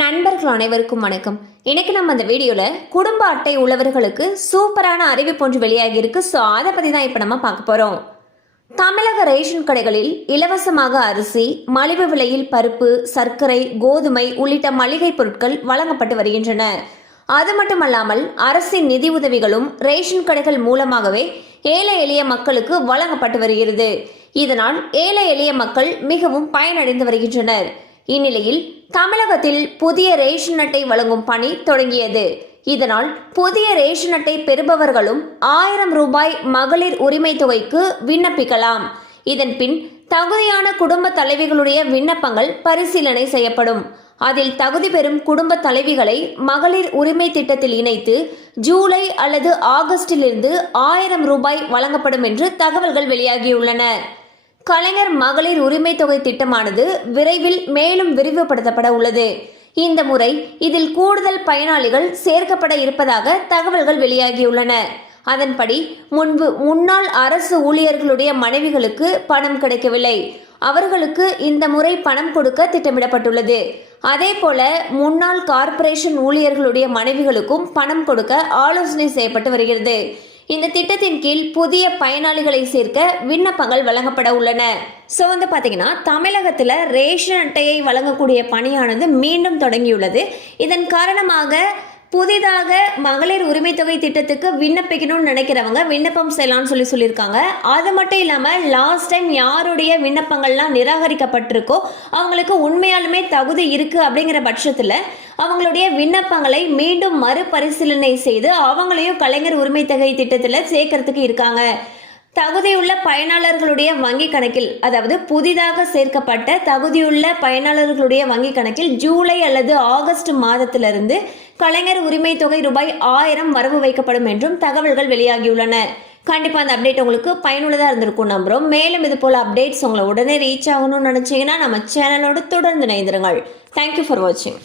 நண்பர்கள் அனைவருக்கும் வணக்கம். இன்னைக்கு நம்ம இந்த வீடியோவில் குடும்ப அட்டை உள்ளவர்களுக்கு சூப்பரான அறிவிப்பு ஒன்று வெளியாகி இருக்கு. ஸோ அதை பற்றி தான் இப்போ நம்ம பார்க்க போகிறோம் தமிழக ரேஷன் கடைகளில் இலவசமாக அரிசி மலிவு விலையில் பருப்பு சர்க்கரை கோதுமை உள்ளிட்ட மளிகை பொருட்கள் வழங்கப்பட்டு வருகின்றன. அது மட்டுமல்லாமல் அரசின் நிதி உதவிகளும் ரேஷன் கடைகள் மூலமாகவே ஏழை எளிய மக்களுக்கு வழங்கப்பட்டு வருகிறது. இதனால் ஏழை எளிய மக்கள் மிகவும் பயனடைந்து வருகின்றனர். இந்நிலையில் தமிழகத்தில் புதிய ரேஷன் அட்டை வழங்கும் பணி தொடங்கியது. இதனால் புதிய ரேஷன் அட்டை பெறுபவர்களும் ஆயிரம் ரூபாய் மகளிர் உரிமை தொகைக்கு விண்ணப்பிக்கலாம். இதன் பின் தகுதியான குடும்ப தலைவிகளுடைய விண்ணப்பங்கள் பரிசீலனை செய்யப்படும். அதில் தகுதி பெறும் குடும்ப தலைவிகளை மகளிர் உரிமை திட்டத்தில் இணைத்து ஜூலை அல்லது ஆகஸ்டிலிருந்து ஆயிரம் ரூபாய் வழங்கப்படும் என்று தகவல்கள் வெளியாகியுள்ளன. கலைஞர் மகளிர் உரிமை தொகை திட்டமானது விரைவில் மேலும் விரிவுபடுத்தப்பட உள்ளது. இந்த முறை இதில் கூடுதல் பயனாளிகள் சேர்க்கப்பட இருப்பதாக தகவல்கள் வெளியாகியுள்ளன. அதன்படி முன்பு முன்னாள் அரசு ஊழியர்களுடைய மனைவிகளுக்கு பணம் கிடைக்கவில்லை. அவர்களுக்கு இந்த முறை பணம் கொடுக்க திட்டமிடப்பட்டுள்ளது. அதே போல முன்னாள் கார்ப்பரேஷன் ஊழியர்களுடைய மனைவிகளுக்கும் பணம் கொடுக்க ஆலோசனை செய்யப்பட்டு வருகிறது. இந்த திட்டத்தின் கீழ் புதிய பயனாளிகளை சேர்க்க விண்ணப்பங்கள் வழங்கப்பட உள்ளன. ஸோ வந்து பார்த்தீங்கன்னா தமிழகத்தில் ரேஷன் அட்டையை வழங்கக்கூடிய பணியானது மீண்டும் தொடங்கியுள்ளது. இதன் காரணமாக புதிதாக மகளிர் உரிமை தொகை திட்டத்துக்கு விண்ணப்பிக்கணும்னு நினைக்கிறவங்க விண்ணப்பம் செய்யலாம்னு சொல்லி சொல்லியிருக்காங்க. அது மட்டும் இல்லாமல் லாஸ்ட் டைம் யாருடைய விண்ணப்பங்கள்லாம் நிராகரிக்கப்பட்டிருக்கோ அவங்களுக்கு உண்மையாலுமே தகுதி இருக்குது அப்படிங்கிற பட்சத்தில் அவங்களுடைய விண்ணப்பங்களை மீண்டும் மறுபரிசீலனை செய்து அவங்களையும் கலைஞர் உரிமை தொகை திட்டத்தில் சேர்க்கறதுக்கு இருக்காங்க. தகுதியுள்ள பயனாளர்களுடைய வங்கி கணக்கில் அதாவது புதிதாக சேர்க்கப்பட்ட தகுதியுள்ள பயனாளர்களுடைய வங்கி கணக்கில் ஜூலை அல்லது ஆகஸ்ட் மாதத்திலிருந்து கலைஞர் உரிமை தொகை ரூபாய் ஆயிரம் வரவு வைக்கப்படும் என்றும் தகவல்கள் வெளியாகியுள்ளன. கண்டிப்பாக அந்த அப்டேட் உங்களுக்கு பயனுள்ளதாக இருந்திருக்கும் நம்புகிறோம் மேலும் இது போல் அப்டேட்ஸ் உங்களை உடனே ரீச் ஆகணும்னு நினச்சிங்கன்னா நம்ம சேனலோடு தொடர்ந்து இணைந்திருங்கள். தேங்க்யூ ஃபார் வாட்சிங்